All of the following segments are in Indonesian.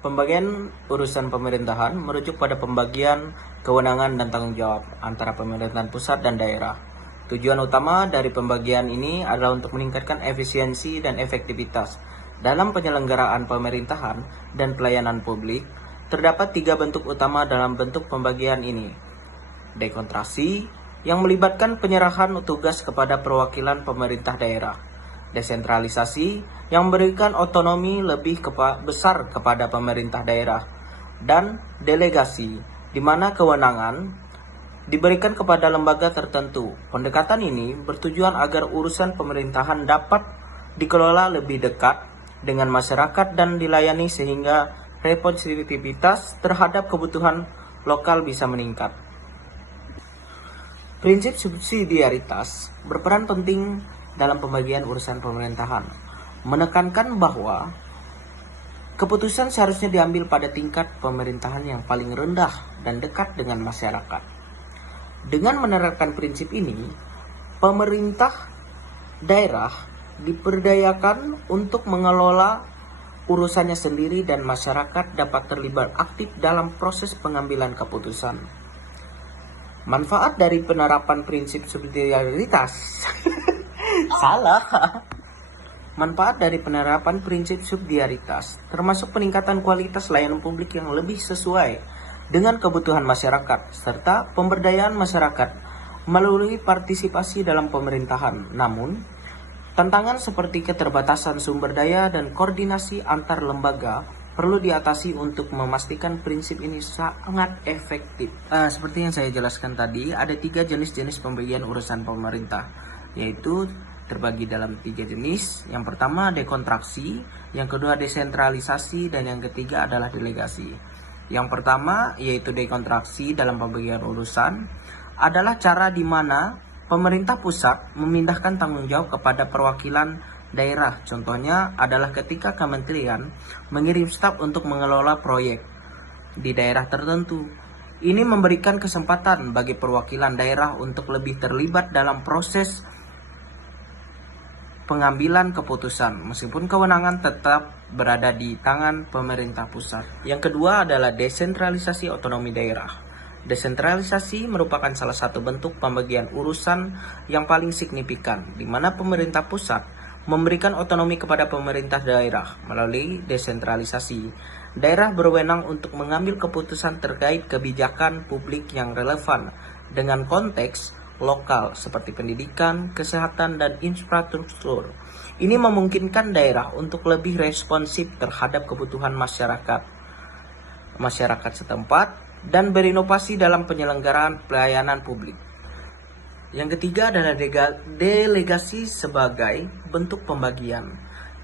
Pembagian urusan pemerintahan merujuk pada pembagian kewenangan dan tanggung jawab antara pemerintahan pusat dan daerah. Tujuan utama dari pembagian ini adalah untuk meningkatkan efisiensi dan efektivitas dalam penyelenggaraan pemerintahan dan pelayanan publik. Terdapat 3 bentuk utama dalam bentuk pembagian ini. Dekontraksi, yang melibatkan penyerahan tugas kepada perwakilan pemerintah daerah. Desentralisasi, yang memberikan otonomi lebih besar kepada pemerintah daerah. Dan delegasi, di mana kewenangan diberikan kepada lembaga tertentu. Pendekatan ini bertujuan agar urusan pemerintahan dapat dikelola lebih dekat dengan masyarakat dan dilayani sehingga responsivitas terhadap kebutuhan lokal bisa meningkat. Prinsip subsidiaritas berperan penting dalam pembagian urusan pemerintahan, menekankan bahwa keputusan seharusnya diambil pada tingkat pemerintahan yang paling rendah dan dekat dengan masyarakat. Dengan menerapkan prinsip ini, pemerintah daerah diperdayakan untuk mengelola urusannya sendiri dan masyarakat dapat terlibat aktif dalam proses pengambilan keputusan. Manfaat dari penerapan prinsip subsidiaritas Salah. Manfaat dari penerapan prinsip subsidiaritas termasuk peningkatan kualitas layanan publik yang lebih sesuai dengan kebutuhan masyarakat serta pemberdayaan masyarakat melalui partisipasi dalam pemerintahan. Namun, tantangan seperti keterbatasan sumber daya dan koordinasi antar lembaga perlu diatasi untuk memastikan prinsip ini sangat efektif. Seperti yang saya jelaskan tadi, ada 3 jenis-jenis pembagian urusan pemerintah, yaitu terbagi dalam 3 jenis. Yang pertama dekontraksi, yang kedua desentralisasi, dan yang ketiga adalah delegasi. Yang pertama yaitu dekontraksi dalam pembagian urusan adalah cara di mana pemerintah pusat memindahkan tanggung jawab kepada perwakilan daerah. Contohnya adalah ketika kementerian mengirim staf untuk mengelola proyek di daerah tertentu. Ini memberikan kesempatan bagi perwakilan daerah untuk lebih terlibat dalam proses pengambilan keputusan, meskipun kewenangan tetap berada di tangan pemerintah pusat. Yang kedua adalah desentralisasi otonomi daerah. Desentralisasi merupakan salah satu bentuk pembagian urusan yang paling signifikan, di mana pemerintah pusat memberikan otonomi kepada pemerintah daerah melalui desentralisasi. Daerah berwenang untuk mengambil keputusan terkait kebijakan publik yang relevan dengan konteks lokal seperti pendidikan, kesehatan, dan infrastruktur. Ini memungkinkan daerah untuk lebih responsif terhadap kebutuhan masyarakat setempat dan berinovasi dalam penyelenggaraan pelayanan publik. Yang ketiga adalah delegasi sebagai bentuk pembagian.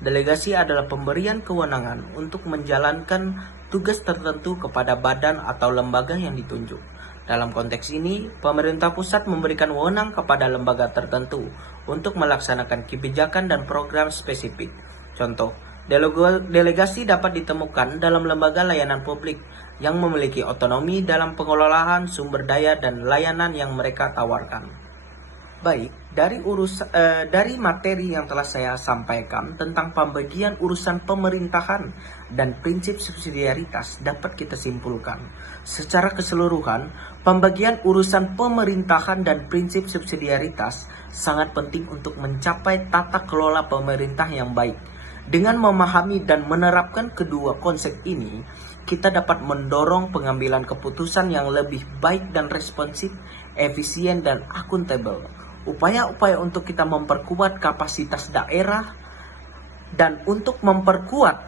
Delegasi adalah pemberian kewenangan untuk menjalankan tugas tertentu kepada badan atau lembaga yang ditunjuk. Dalam konteks ini, pemerintah pusat memberikan wewenang kepada lembaga tertentu untuk melaksanakan kebijakan dan program spesifik. Contoh, delegasi dapat ditemukan dalam lembaga layanan publik yang memiliki otonomi dalam pengelolaan sumber daya dan layanan yang mereka tawarkan. Baik, dari materi yang telah saya sampaikan tentang pembagian urusan pemerintahan dan prinsip subsidiaritas dapat kita simpulkan. Secara keseluruhan, pembagian urusan pemerintahan dan prinsip subsidiaritas sangat penting untuk mencapai tata kelola pemerintah yang baik. Dengan memahami dan menerapkan kedua konsep ini, kita dapat mendorong pengambilan keputusan yang lebih baik dan responsif, efisien, dan akuntabel. Upaya-upaya untuk kita memperkuat kapasitas daerah dan untuk memperkuat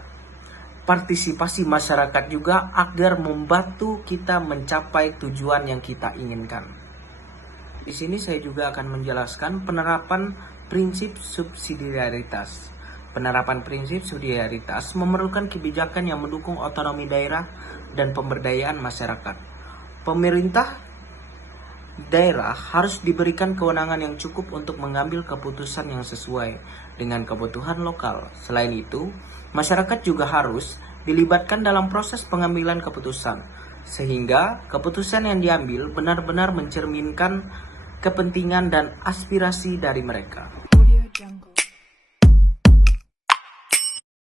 partisipasi masyarakat juga agar membantu kita mencapai tujuan yang kita inginkan. Di sini saya juga akan menjelaskan penerapan prinsip subsidiaritas. Penerapan prinsip subsidiaritas memerlukan kebijakan yang mendukung otonomi daerah dan pemberdayaan masyarakat. Pemerintah daerah harus diberikan kewenangan yang cukup untuk mengambil keputusan yang sesuai dengan kebutuhan lokal. Selain itu, masyarakat juga harus dilibatkan dalam proses pengambilan keputusan, sehingga keputusan yang diambil benar-benar mencerminkan kepentingan dan aspirasi dari mereka.